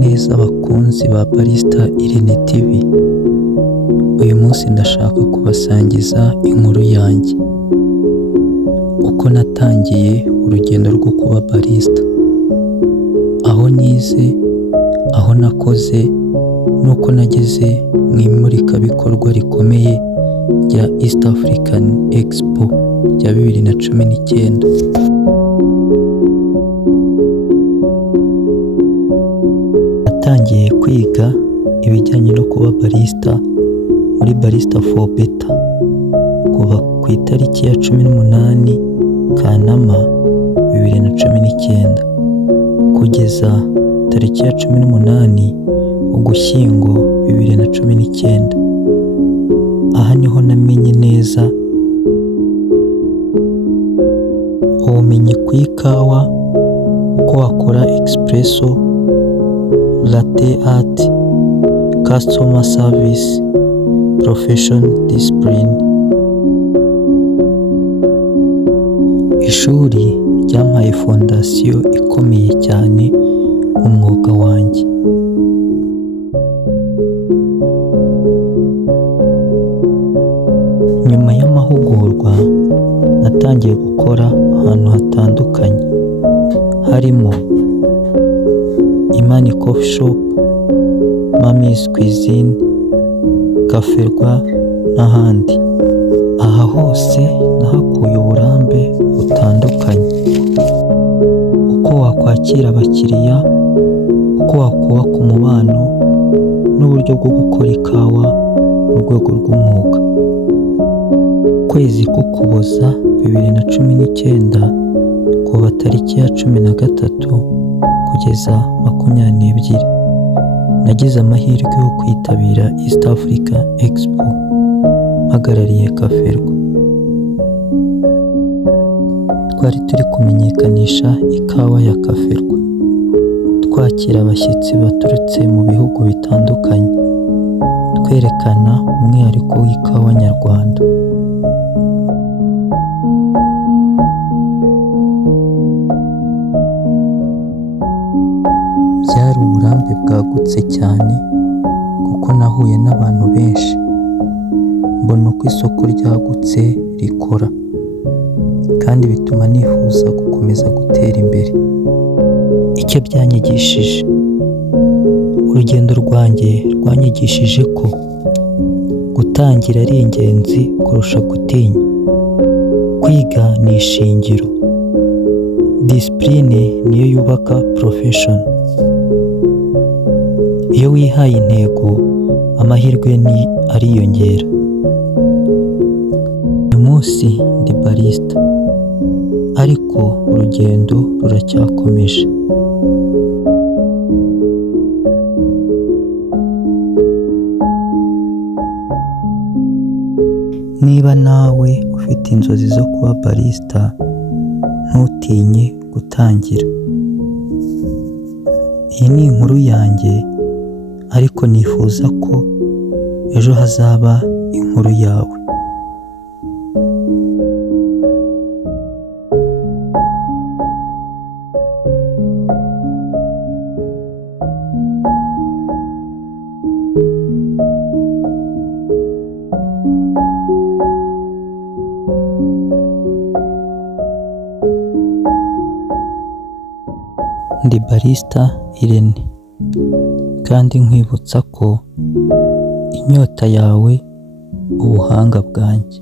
neza abakunzi ba Barista Irene TV. Uyu munsi ndashaka kubasangiza inkuru yanjye, uko natangiye urugendo rwo kuba barista, aho nize, aho nakoze, nuko nageze mu imurikabikorwa rikomeye rya East African Expo rya 2019. Natangiye kwiga ibijyanye no kuba barista muri Barista for Better kuva ku itariki ya 18 Kanama 2019 kugeza tariki ya 18 Ugushyingo 2019. Aha niho namenye neza ubumenyi ku ikawa, uko wakora espresso, latte art, customer service, profession discipline. Ishuri ryampaye fondasiyo ikomeye cyane mu mwuga wanjye. Nyuma y'amahugurwa natangiye gukora ahantu hatandukanye, harimo Imani Coffee Shop, Mami's Cuisine, Cafe Rwa n'ahandi. Aha hose nahakuye uburambe butandukanye, uko wakwakira abakiriya, uko wakubaka umubano, n'uburyo bwo gukora ikawa mu rwego rw'umwuga. Ukwezi k'Ukuboza 2019 kuva tariki ya 13 kugeza 22 nagize amahirwe yo kwitabira East Africa Expo mpagarariye Cafe Rwa. Twari turi kumenyekanisha ikawa ya Cafe Rwa, twakira abashyitsi baturutse mu bihugu bitandukanye, twerekana umwihariko w'ikawa nyarwanda. Byari uburambe bwagutse cyane kuko nahuye n'abantu benshi, mbona uko isoko ryagutse rikora, kandi bituma nifuza gukomeza gutera imbere. Icyo byanyigishije, urugendo rwanjye rwanyigishije ko gutangira ari ingenzi kurusha gutinya. Kwiga ni ishingiro, discipline niyo yubaka profession. Iyo wihaye intego, amahirwe ni ariyongera. Uyu munsi ndi barista, ariko urugendo ruracyakomeje. Niba nawe ufite inzozi zo kuba barista, ntutinye gutangira. Iyi ni inkuru yanjye, ariko nifuza ko ejo hazaba inkuru yawe. Ndi Barista Irene, kandi nkwibutsa ko inyota yawe ubuhanga bwanjye.